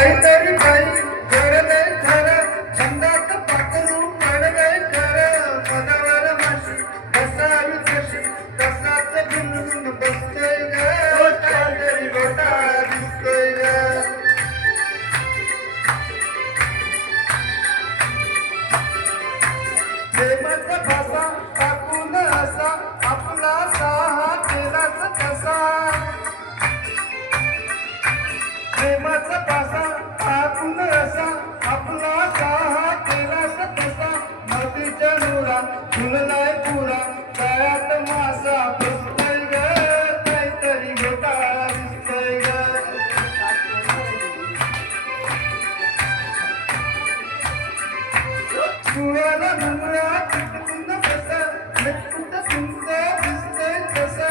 काहीतरी बाई घडलंय खरं, छंदात पाखरू पडलंय खरं. पदावर माशी बसावी कशी, तसाच बिनून बसतोय ग. काहीतरी घोटाळा दिसतोय ग. प्रेमाचा भासा टाकून असा आपला साहा केलाच कसा. प्रेमाचा भासा टाकून असा आपला साहा केलाच कसा. नदीच्या नुरा फुललाय पुरा, तळ्यात मासा बसतोय ग. काहीतरी घोटाळा दिसतोय ग. कुळाला मुंगळा चिटकून बसा, नटकुट सुंदर दिसतंय तसा.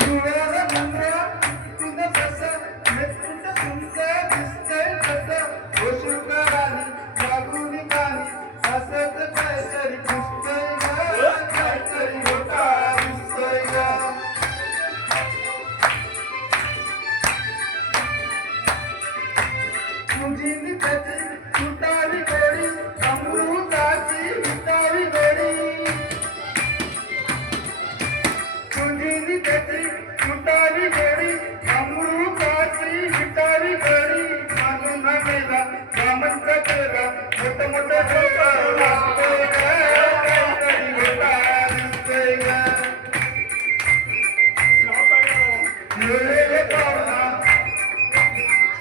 कुळाला मुंगळा चिटकून बसा, नटकुट सुंदर दिसतंय तसा. वशुकराने लागून गाणी असंच काहीतरी दिसतंय ग. काहीतरी घोटाळा दिसतोय ग. तुझी त्याची तुटावी गोडी, अमृताची विटावी गोडी. तुझी त्याची तुटावी गोडी, अमृताची विटावी गोडी. मागून मेला बामंत केला, मोठ मोठ वाचतोय ग. काहीतरी घोटाळा दिसतोय ग. मिळेल पाहुणा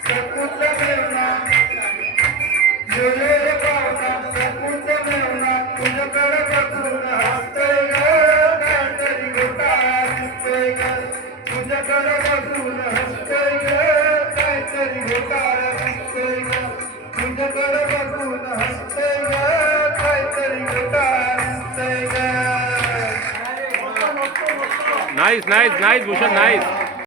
सकुंद मेवना, मिळेल पाहुणा सकुंद मेवना. तुझ्याकडे बघून हसतोय ग. काहीतरी घोटाळा दिसतोय ग. तुझ्याकडे बघून हसतोय ग. काहीतरी घोटाळा दिसतोय ग. तुझ्याकडे बघून हसतोय ग. काहीतरी घोटाळा दिसतोय ग. Nice nice nice Bhushan nice.